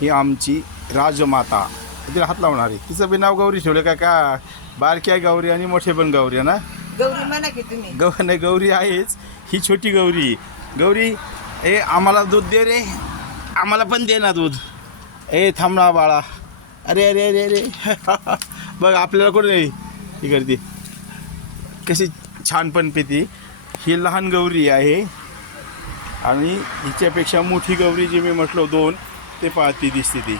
ही आमची राजमाता. तिला हात लावणार आहे. तिचं बी नाव गौरी ठेवलं का बारक्या गौरी आणि मोठे पण गौरी आहे ना. गौरी म्हणा की तुम्ही. नाही गौरी आहेच. ही छोटी गौरी. गौरी ए आम्हाला दूध दे रे, आम्हाला पण दे ना दूध. ए थांब ना बाळा. अरे अरे अरे अरे बघ आपल्याला कोण नाही ही करते कशी छान पण पिती. ही लहान गौरी आहे आणि हिच्यापेक्षा मोठी गौरी जी मी म्हटलो 2 ते पाहती दिसते ती.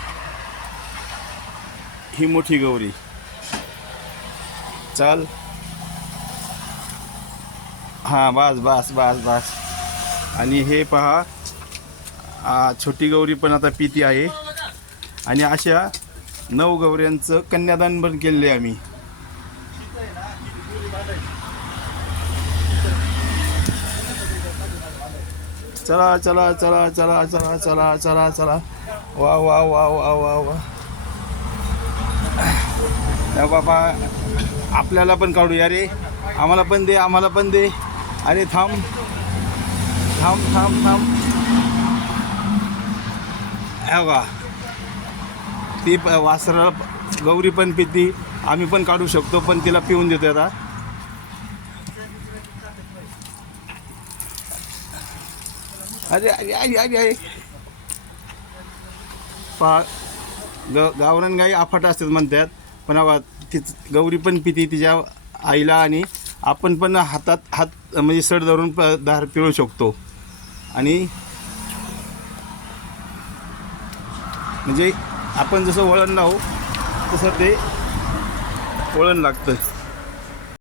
ही मोठी गौरी. चल हां बस बस बस बस. आणि हे पहा छोटी गौरी पण आता पिती आहे. आणि अशा 9 गौऱ्यांचं कन्यादान पण केलेलं आहे आम्ही. चला चला चला चला चला चला चला चला. वा वा वा वा वा वा. बाबा आपल्याला पण काढूया रे, आम्हाला पण दे, आम्हाला पण दे. अरे थांब थांब थांब थांब. बघा ती वासराला गौरी पण पिती, आम्ही पण काढू शकतो, पण तिला पिऊन देतो आता. अरे अरे अरे अरे अरे पा गावरान गाई आफाट असतात म्हणतात, पण बघा ती गौरी पण पिती तिच्या आईला. आणि आपण पण हातात हात म्हणजे सड धरून धार पिळू शकतो. आणि म्हणजे आपण जसं वळण लावू तसं ते वळण लागतं.